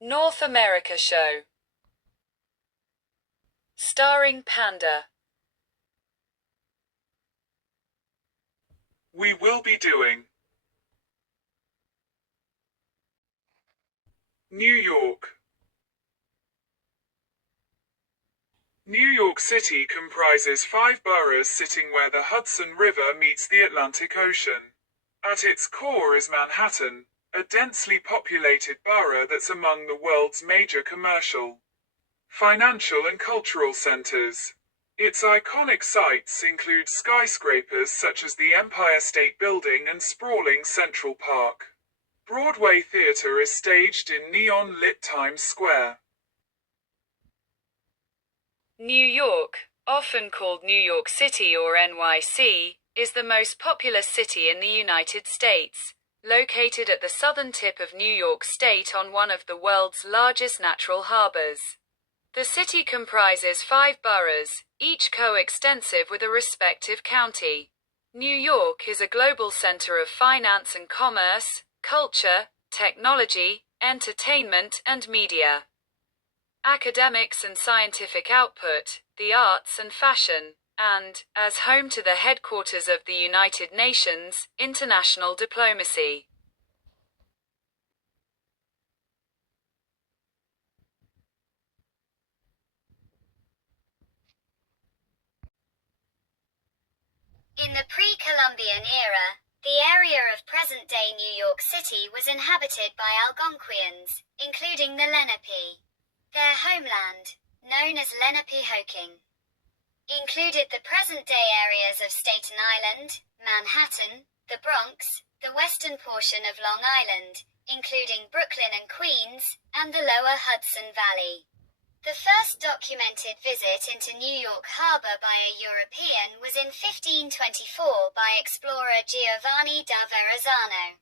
North America show. Starring Panda. We will be doing New York. New York City comprises 5 boroughs sitting where the Hudson River meets the Atlantic Ocean. At its core is Manhattan, a densely populated borough that's among the world's major commercial, financial and cultural centers. Its iconic sites include skyscrapers such as the Empire State Building and sprawling Central Park. Broadway theater is staged in neon-lit Times Square. New York, often called New York City or NYC, is the most populous city in the United States, located at the southern tip of New York State on one of the world's largest natural harbors. The city comprises 5 boroughs, each coextensive with a respective county. New York is a global center of finance and commerce, culture, technology, entertainment, and media. Academics and scientific output, the arts and fashion, and, as home to the headquarters of the United Nations, international diplomacy. In the pre-Columbian era, the area of present-day New York City was inhabited by Algonquians, including the Lenape. Their homeland, known as Lenapehoking, included the present-day areas of Staten Island, Manhattan, the Bronx, the western portion of Long Island, including Brooklyn and Queens, and the lower Hudson Valley. The first documented visit into New York Harbor by a European was in 1524 by explorer Giovanni da Verrazzano.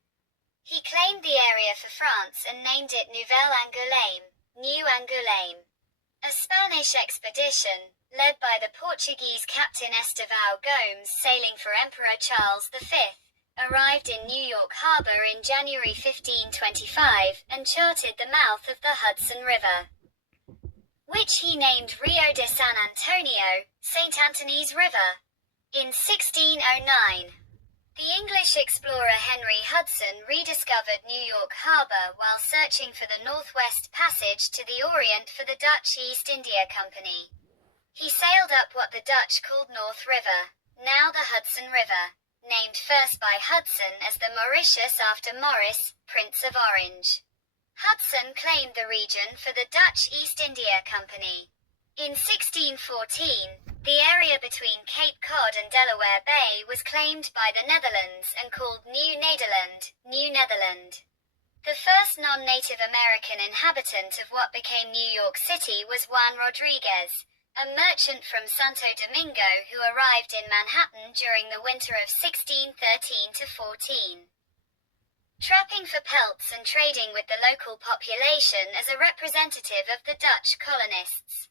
He claimed the area for France and named it Nouvelle Angoulême, New Angoulême. A Spanish expedition, led by the Portuguese captain Estevão Gomes sailing for Emperor Charles V, arrived in New York Harbor in January 1525 and charted the mouth of the Hudson River, which he named Rio de San Antonio, St. Anthony's River. In 1609, the English explorer Henry Hudson rediscovered New York Harbor while searching for the Northwest Passage to the Orient for the Dutch East India Company. He sailed up what the Dutch called North River, now the Hudson River, named first by Hudson as the Mauritius after Maurice, Prince of Orange. Hudson claimed the region for the Dutch East India Company. In 1614, the area between Cape Cod and Delaware Bay was claimed by the Netherlands and called New Nederland, New Netherland. The first non-Native American inhabitant of what became New York City was Juan Rodriguez, a merchant from Santo Domingo who arrived in Manhattan during the winter of 1613–14. Trapping for pelts and trading with the local population as a representative of the Dutch colonists.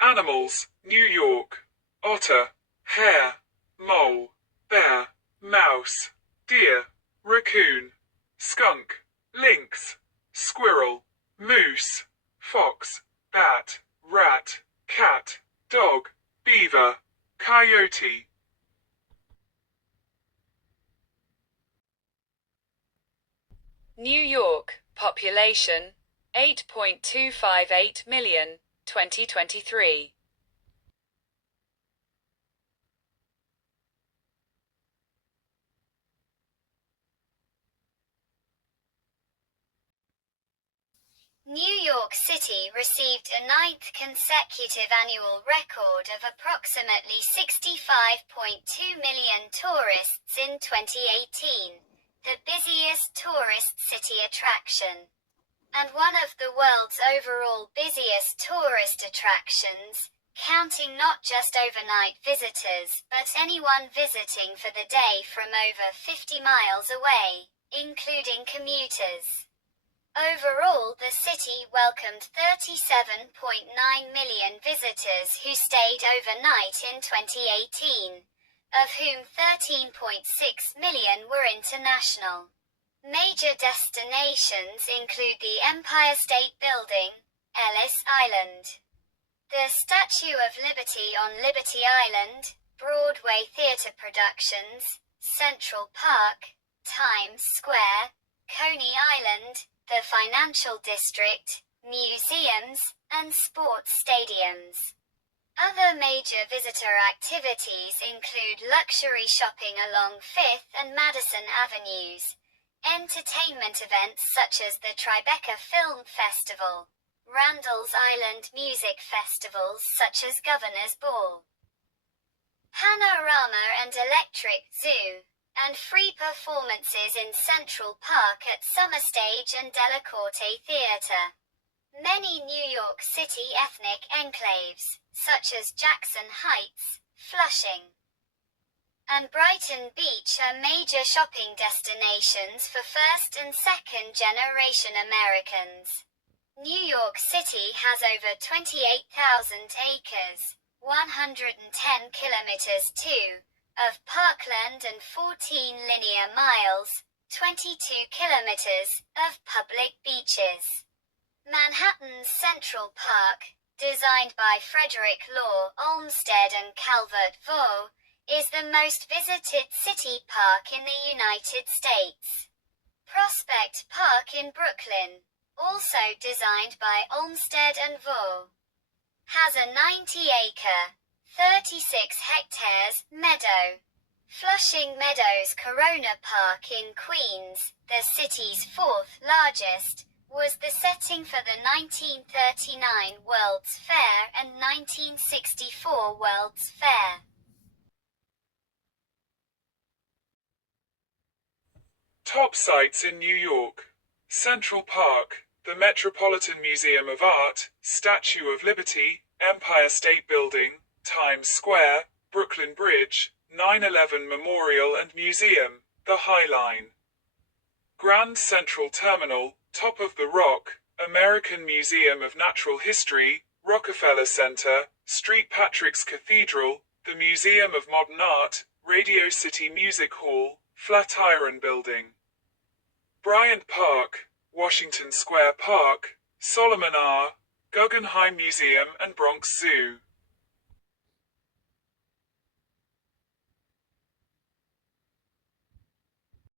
Animals, New York. Otter, hare, mole, bear, mouse, deer, raccoon, skunk, lynx, squirrel, moose, fox, bat, rat, cat, dog, beaver, coyote. New York, population, 8.258 million, 2023. New York City received a 9th consecutive annual record of approximately 65.2 million tourists in 2018, the busiest tourist city attraction, and one of the world's overall busiest tourist attractions, counting not just overnight visitors but anyone visiting for the day from over 50 miles away, including commuters. Overall, the city welcomed 37.9 million visitors who stayed overnight in 2018, of whom 13.6 million were international. Major destinations include the Empire State Building, Ellis Island, the Statue of Liberty on Liberty Island, Broadway Theatre Productions, Central Park, Times Square, Coney Island, the Financial District, museums, and sports stadiums. Other major visitor activities include luxury shopping along 5th and Madison Avenues, entertainment events such as the Tribeca Film Festival, Randall's Island music festivals such as Governor's Ball, Panorama and Electric Zoo, and free performances in Central Park at Summer Stage and Delacorte Theatre. Many New York City ethnic enclaves, such as Jackson Heights, Flushing, and Brighton Beach are major shopping destinations for first- and second-generation Americans. New York City has over 28,000 acres, 110 kilometers of parkland and 14 linear miles, 22 kilometers, of public beaches. Manhattan's Central Park, designed by Frederick Law Olmsted and Calvert Vaux, is the most visited city park in the United States. Prospect Park in Brooklyn, also designed by Olmsted and Vaux, has a 90-acre, 36 hectares, meadow. Flushing Meadows Corona Park in Queens, the city's fourth largest, was the setting for the 1939 World's Fair and 1964 World's Fair. Top sites in New York. Central Park, the Metropolitan Museum of Art, Statue of Liberty, Empire State Building, Times Square, Brooklyn Bridge, 9/11 Memorial and Museum, the High Line. Grand Central Terminal, Top of the Rock, American Museum of Natural History, Rockefeller Center, St. Patrick's Cathedral, the Museum of Modern Art, Radio City Music Hall, Flatiron Building. Bryant Park, Washington Square Park, Solomon R. Guggenheim Museum and Bronx Zoo.